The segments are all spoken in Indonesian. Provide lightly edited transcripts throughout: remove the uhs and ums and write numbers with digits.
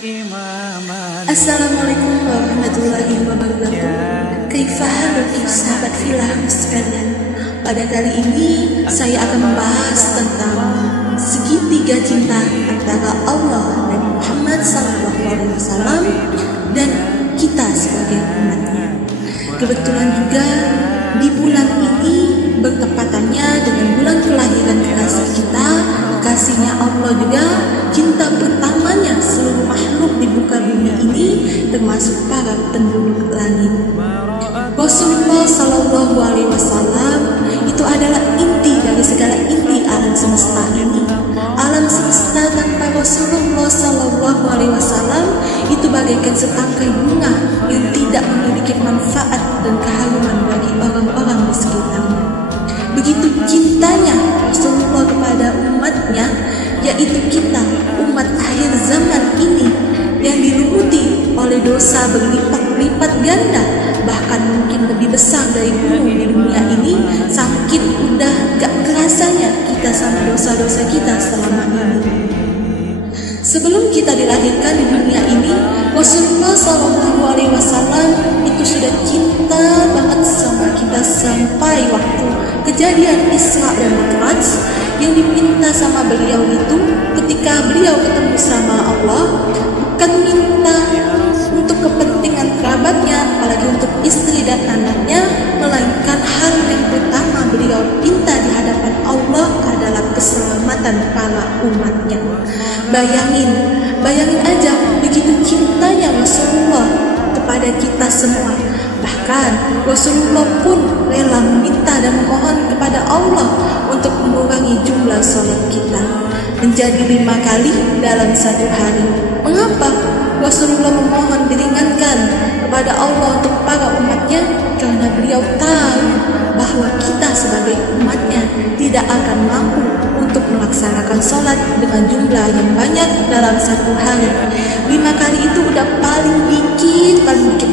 Assalamualaikum warahmatullahi wabarakatuh. Kaifa haluk sahabat filah sekalian. Pada kali ini saya akan membahas tentang segitiga cinta antara Allah dan Muhammad SAW dan kita sebagai umatnya. Kebetulan juga di bulan ini bertepatannya dengan bulan kelahiran kekasih kita, kekasihnya Allah juga, cinta pertamanya seluruh makhluk di muka bumi ini, termasuk para penduduk langit. Rasulullah Shallallahu Alaihi Wasallam itu adalah inti dari segala inti alam semesta ini. Alam semesta tanpa Rasulullah Shallallahu Alaihi Wasallam itu bagaikan setangkai bunga yang tidak memiliki manfaat dan keharuman bagi orang-orang di sekitarnya. Begitu cintanya Rasulullah kepada umatnya, yaitu kita, umat akhir zaman ini, yang dilumuti oleh dosa berlipat-lipat ganda, bahkan mungkin lebih besar dari gunung di dunia ini, saking udah gak kerasanya kita sama dosa-dosa kita selama ini. Sebelum kita dilahirkan di dunia ini, Rasulullah SAW itu sudah cinta banget sama kita sampai waktu kejadian Isra dan Mi'raj yang diminta sama beliau itu ketika beliau ketemu sama Allah, bukan minta untuk kepentingan kerabatnya, apalagi untuk istri dan anaknya, melainkan hal yang pertama beliau minta di hadapan Allah adalah keselamatan para umatnya. Bayangin aja begitu cintanya Rasulullah kepada kita semua. Bahkan Rasulullah pun rela meminta dan memohon kepada Allah untuk mengurangi jumlah sholat kita menjadi 5 kali dalam satu hari. Mengapa Rasulullah memohon diringankan kepada Allah untuk para umatnya? Karena beliau tahu bahwa kita sebagai umatnya tidak akan mampu untuk melaksanakan sholat dengan jumlah yang banyak dalam satu hari. 5 kali itu udah paling dikit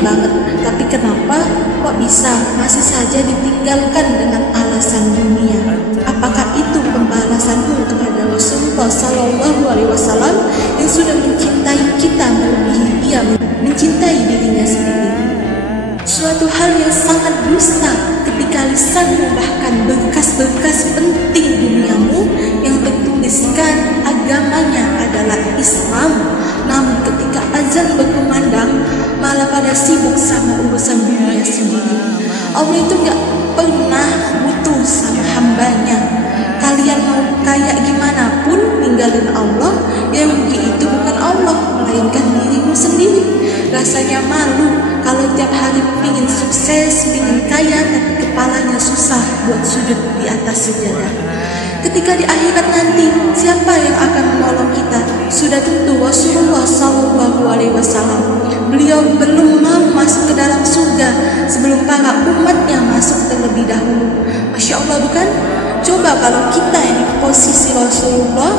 banget. Tapi kenapa kok bisa masih saja ditinggalkan dengan alasan dunia? Apakah itu pembalasanmu kepada Rasulullah Sallallahu Alaihi Wasallam yang sudah mencintai kita melebihi dia mencintai dirinya sendiri? Suatu hal yang sangat dusta ketika lisanmu bahkan berkas-berkas penting duniamu yang tertuliskan agamanya adalah Islam, namun ketika azan berkumandang malah pada sibuk sama urusan dunia sendiri. Allah itu gak pernah butuh sama hambanya. Kalian mau kayak gimana pun ninggalin Allah, yang rugi itu bukan Allah melainkan dirimu sendiri. Rasanya malu kalau tiap hari pingin sukses, pingin kaya, tapi kepalanya susah buat sujud di atas sejadah. Ketika di akhirat nanti, siapa yang akan menolong kita? Sudah tentu Rasulullah Sallallahu Alaihi Wasallam. Beliau belum mau masuk ke dalam surga sebelum para umatnya masuk terlebih dahulu. Masya Allah, bukan? Coba kalau kita yang di posisi Rasulullah,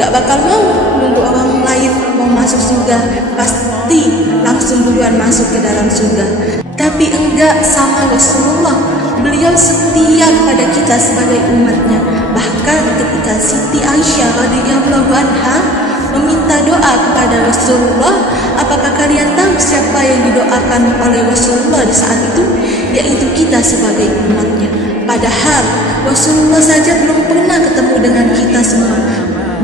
gak bakal mau nunggu orang lain mau masuk surga, pasti langsung duluan masuk ke dalam surga. Tapi enggak sama Rasulullah, beliau setia pada kita sebagai umatnya. Bahkan ketika Siti Aisyah radhiyallahu anha meminta doa kepada Rasulullah, apakah kalian tahu siapa yang didoakan oleh Rasulullah di saat itu? Yaitu kita sebagai umatnya. Padahal Rasulullah saja belum pernah ketemu dengan kita semua,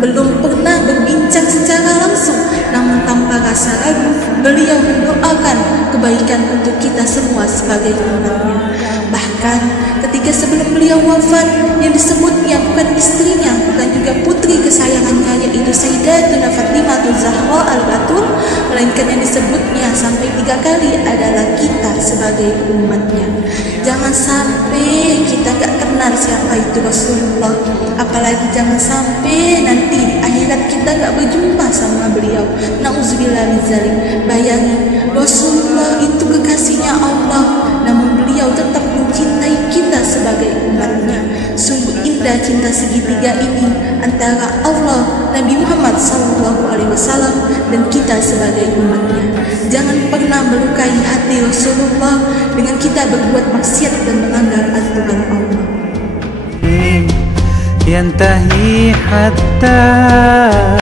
belum pernah berbincang secara langsung, namun tanpa rasa ragu beliau mendoakan kebaikan untuk kita semua sebagai umatnya. Bahkan ketika sebelum beliau wafat, yang disebutnya bukan istrinya, bukan juga putri kesayangannya, yaitu Sayyidatuna Fatimah Zahra Al-Batul, melainkan yang disebutnya sampai 3 kali adalah kita sebagai umatnya. Jangan sampai kita gak kenal siapa itu Rasulullah, apalagi jangan sampai nanti di akhirat kita gak berjumpa sama beliau. Na'udzubillah min dzalik. Bayangin, Rasulullah itu kekasihnya Allah, namun beliau tetap mencintai kita sebagai umatnya. Sungguh indah cinta segitiga ini antara Allah, Nabi Muhammad SAW dan kita sebagai umatnya. Jangan pernah melukai hati Rasulullah dengan kita berbuat maksiat dan melanggar aturan Allah. Yantahi hatta